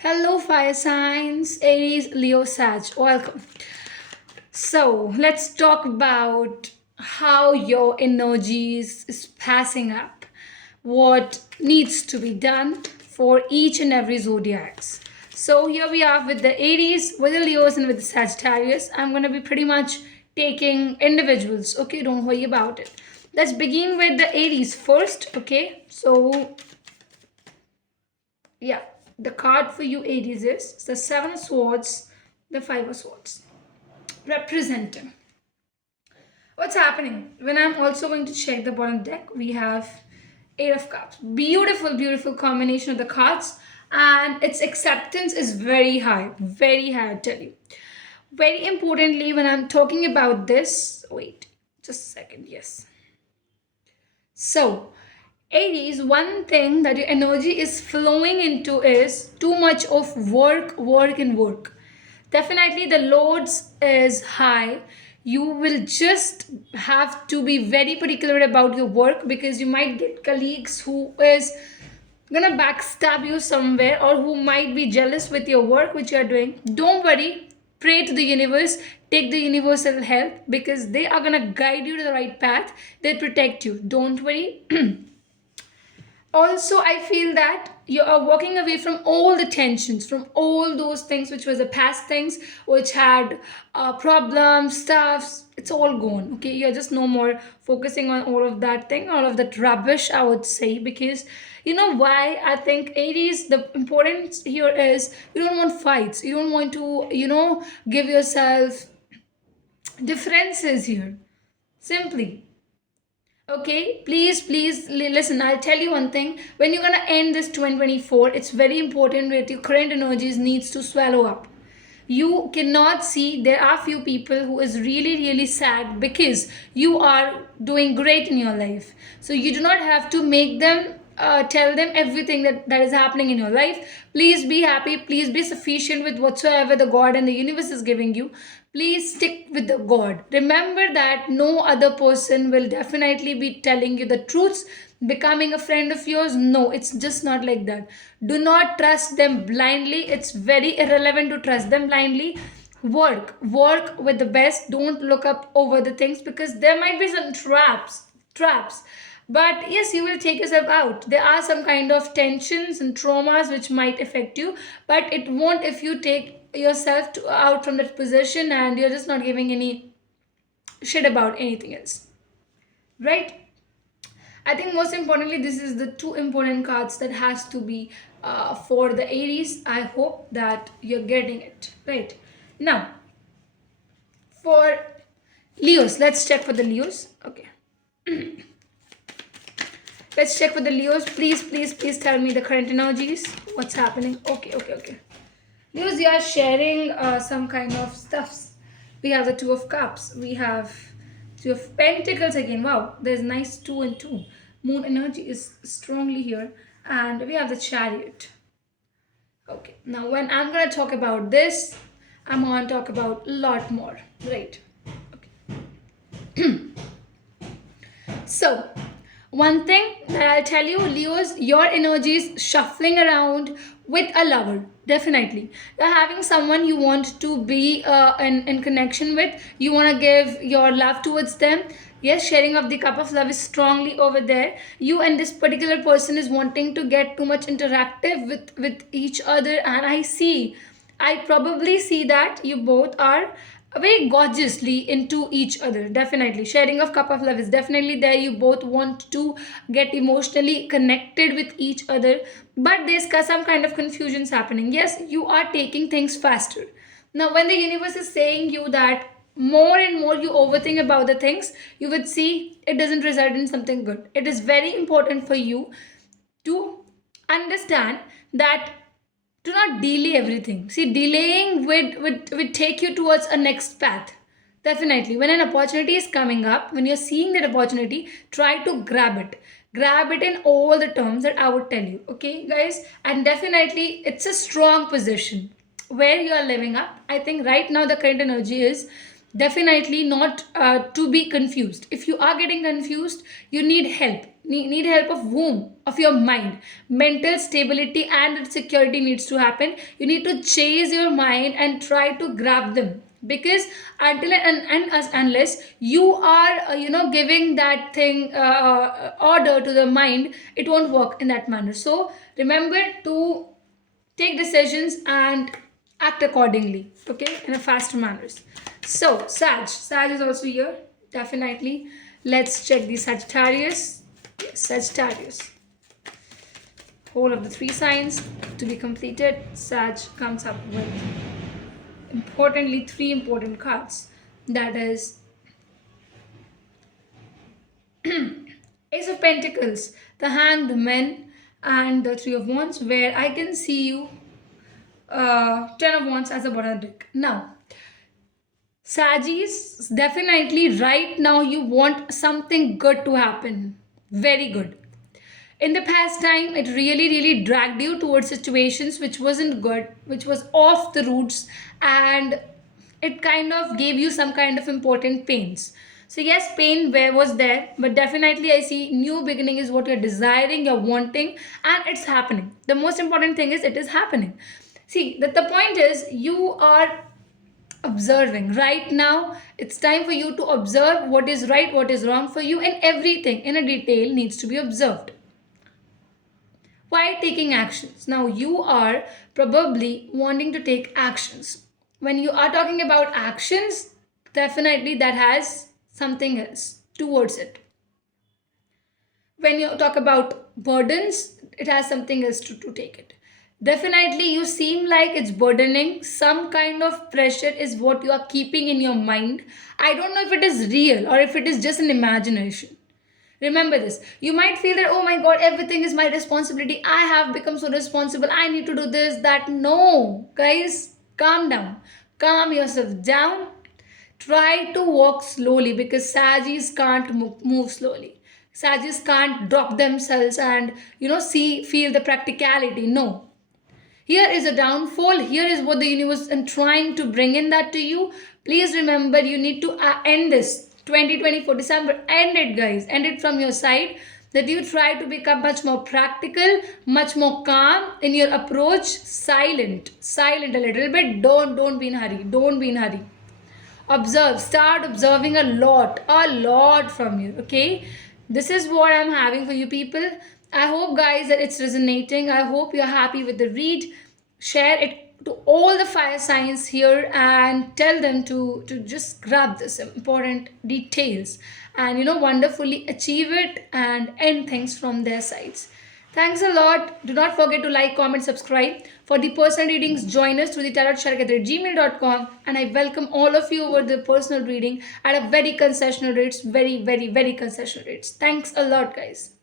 Hello, fire signs, Aries, Leo, Sag. Welcome. So, let's talk about how your energies is passing up, what needs to be done for each and every zodiacs. So, here we are with the Aries, with the Leos, and with the Sagittarius. I'm going to be pretty much taking individuals, okay? Don't worry about it. Let's begin with the Aries first, okay? So, yeah, the card for you Aries is the Seven of Swords, the Five of Swords, representing what's happening. When I'm also going to check the bottom deck, we have Eight of Cups. Beautiful, beautiful combination of the cards, and its acceptance is very high, I tell you. Very importantly, when I'm talking about this, wait, just a second, yes. So, Aries, one thing that your energy is flowing into is too much of work. Definitely, the loads is high. You will just have to be very particular about your work because you might get colleagues who is gonna backstab you somewhere or who might be jealous with your work which you are doing. Don't worry, pray to the universe, take the universal help because they are gonna guide you to the right path. They protect you. Don't worry. Also, I feel that you are walking away from all the tensions, from all those things which was the past things which had problems, stuffs. It's all gone. Okay, you're just no more focusing on all of that thing, all of that rubbish, I would say, because you know why I think Aries, the importance here is you don't want fights, you don't want to, give yourself differences here. Simply, okay, please listen. I'll tell you one thing. When you're gonna end this 2024, it's very important that your current energies needs to swallow up. You cannot see there are few people who is really sad because you are doing great in your life. So you do not have to make them tell them everything that is happening in your life. Please be happy. Please be sufficient with whatsoever the God and the universe is giving you. Please stick with the God. Remember that no other person will definitely be telling you the truths, becoming a friend of yours. No, it's just not like that. Do not trust them blindly. It's very irrelevant to trust them blindly. Work with the best. Don't look up over the things because there might be some traps. But yes, you will take yourself out. There are some kind of tensions and traumas which might affect you, but it won't if you take yourself out from that position and you're just not giving any shit about anything else, right? I think most importantly, this is the two important cards that has to be for the Aries. I hope that you're getting it right now. For Leos, let's check for the Leos. Okay, let's check for the Leos. Please tell me the current energies. What's happening? Okay. Leos, you are sharing some kind of stuffs. We have the Two of Cups. We have Two of Pentacles again. Wow, there's nice two and two. Moon energy is strongly here. And we have the Chariot. Okay, now when I'm gonna talk about this, I'm gonna talk about a lot more. Right. So, one thing that I'll tell you, Leos, your energy is shuffling around with a lover. Definitely. You're having someone you want to be in connection with. You want to give your love towards them. Yes, sharing of the cup of love is strongly over there. You and this particular person is wanting to get too much interactive with each other. And I probably see that you both are very gorgeously into each other. Definitely sharing of cup of love is definitely there. You both want to get emotionally connected with each other, but there's some kind of confusions happening. Yes, you are taking things faster. Now when the universe is saying you that more and more you overthink about the things, you would see it doesn't result in something good. It is very important for you to understand that do not delay everything. See, delaying would take you towards a next path. Definitely. When an opportunity is coming up, when you're seeing that opportunity, try to grab it. Grab it in all the terms that I would tell you. Okay, guys? And definitely, it's a strong position where you are living up. I think right now the current energy is definitely not to be confused. If you are getting confused, you need help. need help of whom? Of your mind. Mental stability and security needs to happen. You need to chase your mind and try to grab them, because until unless you are giving that thing order to the mind, it won't work in that manner. So remember to take decisions and act accordingly, okay, in a faster manners. So Sag is also here, definitely. Let's check the Sagittarius. Yes, Sagittarius, whole of the three signs to be completed. Sag comes up with importantly three important cards, that is Ace of Pentacles, the Hanged Man, and the Three of Wands, where I can see you Ten of Wands as a bottom deck. Now, Sagis, definitely right now you want something good to happen. Very good. In the past time, it really dragged you towards situations which wasn't good, which was off the roots, and it kind of gave you some kind of important pains. So yes, pain where was there, but definitely I see new beginning is what you're desiring, you're wanting, and it's happening. The most important thing is it is happening. See, the point is you are observing right now. It's time for you to observe what is right, what is wrong for you, and everything in a detail needs to be observed. Why taking actions? Now you are probably wanting to take actions. When you are talking about actions, definitely that has something else towards it. When you talk about burdens, it has something else to take it. Definitely, you seem like it's burdening. Some kind of pressure is what you are keeping in your mind. I don't know if it is real or if it is just an imagination. Remember this. You might feel that, oh my god, everything is my responsibility. I have become so responsible. I need to do this, that. No, guys, calm down. Calm yourself down. Try to walk slowly, because Sagis can't move slowly. Sagis can't drop themselves and see feel the practicality. No, here is a downfall. Here is what the universe is trying to bring in that to you. Please remember, you need to end this 2024 December. End it, guys. End it from your side. That you try to become much more practical, much more calm in your approach. Silent a little bit. Don't be in hurry. Don't be in hurry. Observe. Start observing a lot from you. Okay, this is what I'm having for you people. I hope, guys, that it's resonating. I hope you're happy with the read. Share it to all the fire signs here and tell them to just grab this important details and wonderfully achieve it and end things from their sides. Thanks a lot. Do not forget to like, comment, subscribe. For the personal readings, join us through the tarotshark@gmail.com, and I welcome all of you over the personal reading at a very concessional rates, very concessional rates. Thanks a lot, guys.